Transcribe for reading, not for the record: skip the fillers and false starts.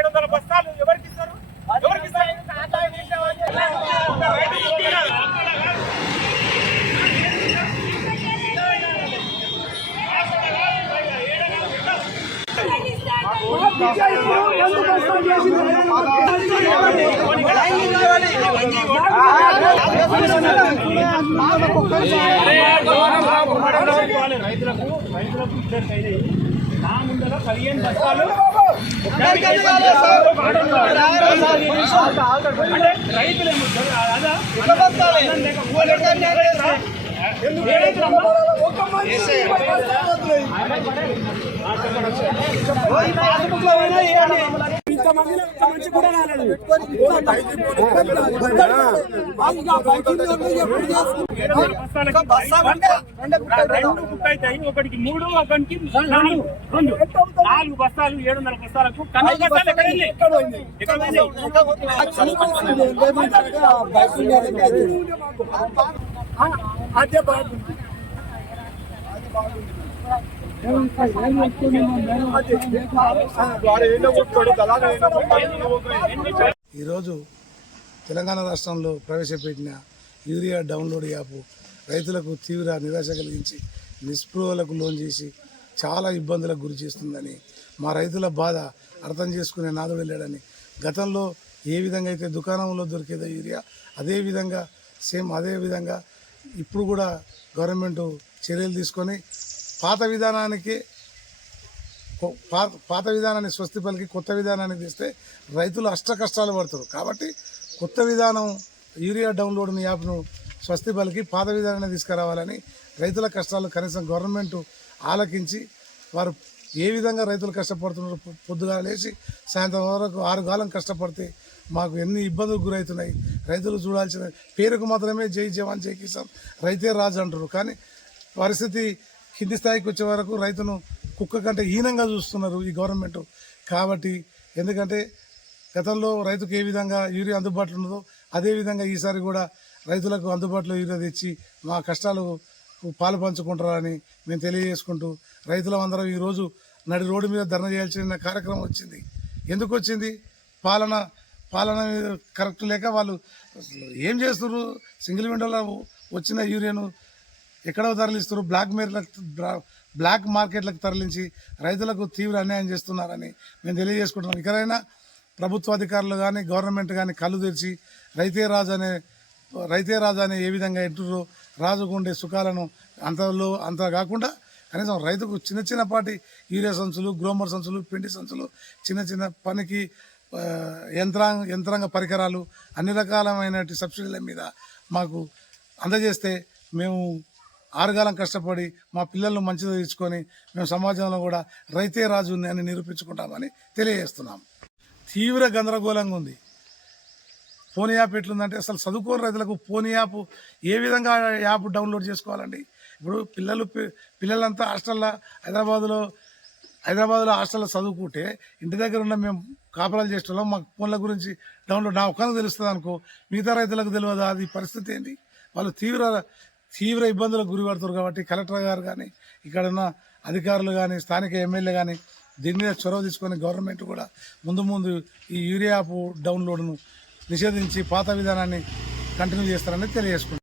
700 బస్తాలు ఎవరికి ఇస్తారు? ఎవరికి ఇస్తారు? రైతులకు నా ముందర 15 బస్తాలు రైతులేమో ఒకటికి 3 ఒకటికి 4 బస్తాలు 700 బస్తాలకు అదే బాగుంది. ఈరోజు తెలంగాణ రాష్ట్రంలో ప్రవేశపెట్టిన యూరియా డౌన్లోడ్ యాప్ రైతులకు తీవ్ర నిరాశ కలిగించి నిస్పృహలకు లోన్ చేసి చాలా ఇబ్బందులకు గురి చేస్తుందని, మా రైతుల బాధ అర్థం చేసుకునే నాదుడు వెళ్ళాడని, గతంలో ఏ విధంగా అయితే దుకాణంలో దొరికేదో యూరియా అదేవిధంగా అదే విధంగా ఇప్పుడు కూడా గవర్నమెంట్ చర్యలు తీసుకొని పాత విధానాన్ని స్వస్తి పలికి కొత్త విధానాన్ని తీస్తే రైతులు అష్ట కష్టాలు పడతారు. కాబట్టి కొత్త విధానం యూరియా డౌన్లోడ్ యాప్ను స్వస్తి పలికి పాత విధానాన్ని తీసుకురావాలని, రైతుల కష్టాలు కనీసం గవర్నమెంట్ ఆలకించి వారు ఏ విధంగా రైతులు కష్టపడుతున్నారు, పొద్దుగా లేచి సాయంత్రం వరకు 6 కాలం కష్టపడితే మాకు ఎన్ని ఇబ్బందులకు గురవుతున్నాయి. రైతులు చూడాల్సిన పేరుకు మాత్రమే జై జవాన్ జై కిసాన్ రైతే రాజు అంటారు, కానీ పరిస్థితి కింది స్థాయికి వచ్చే వరకు రైతును కుక్క కంటే హీనంగా చూస్తున్నారు ఈ గవర్నమెంట్. కాబట్టి ఎందుకంటే గతంలో రైతుకు ఏ విధంగా యూరియా అందుబాటులో ఉన్నదో అదేవిధంగా ఈసారి కూడా రైతులకు అందుబాటులో యూరియా తెచ్చి మా కష్టాలు పాలు పంచుకుంటారని మేము తెలియజేసుకుంటూ, రైతులందరం ఈరోజు నడి రోడ్డు మీద ధర్నా చేయాల్సిన కార్యక్రమం వచ్చింది. ఎందుకు వచ్చింది? పాలన కరెక్ట్ లేక వాళ్ళు ఏం చేస్తున్నారు? సింగిల్ విండోలో వచ్చిన యూరియాను ఎక్కడో తరలిస్తున్నారు, బ్లాక్ మార్కెట్లకు తరలించి రైతులకు తీవ్ర అన్యాయం చేస్తున్నారని మేము తెలియజేసుకుంటున్నాం. ఇకనైనా ప్రభుత్వ అధికారులు కానీ గవర్నమెంట్ కానీ కళ్ళు తెరిచి రైతే రాజు అనే ఏ విధంగా ఎంటుర్రో రాజుకుండే సుఖాలను అంత కాకుండా కనీసం రైతుకు చిన్నపాటి యూరియా సంచులు, గ్రోమర్ సంచులు, పిండి సంచులు, చిన్న పనికి యంత్రాంగ పరికరాలు అన్ని రకాలమైన సబ్సిడీల మీద మాకు అందజేస్తే మేము 6 కాలం కష్టపడి మా పిల్లలను మంచిగా తీర్చుకొని మేము సమాజంలో కూడా రైతే రాజు అని నిరూపించుకుంటామని తెలియజేస్తున్నాం. తీవ్ర గందరగోళంగా ఉంది. ఫోన్ యాప్ ఎట్లుందంటే అసలు చదువుకోని రైతులకు ఫోన్ యాప్ ఏ విధంగా యాప్ డౌన్లోడ్ చేసుకోవాలండి? ఇప్పుడు పిల్లలంతా హైదరాబాద్లో హాస్టల్లో చదువుకుంటే ఇంటి దగ్గర ఉన్న మేము కాపలాలు చేస్తున్నాం, మాకు ఫోన్ల గురించి డౌన్లోడ్ నా ఒక్కరికి తెలుస్తుంది అనుకో, మిగతా రైతులకు తెలియదు. అది పరిస్థితి ఏంటి? వాళ్ళు తీవ్ర ఇబ్బందులకు గురి పడుతారు. కాబట్టి కలెక్టర్ గారు కానీ ఇక్కడ ఉన్న అధికారులు కానీ స్థానిక ఎమ్మెల్యే కానీ దీని మీద చొరవ తీసుకొని గవర్నమెంట్ కూడా ముందు ఈ యూరియా యాప్ డౌన్లోడ్ను నిషేధించి పాత విధానాన్ని కంటిన్యూ చేస్తారని తెలియజేసుకుంటారు.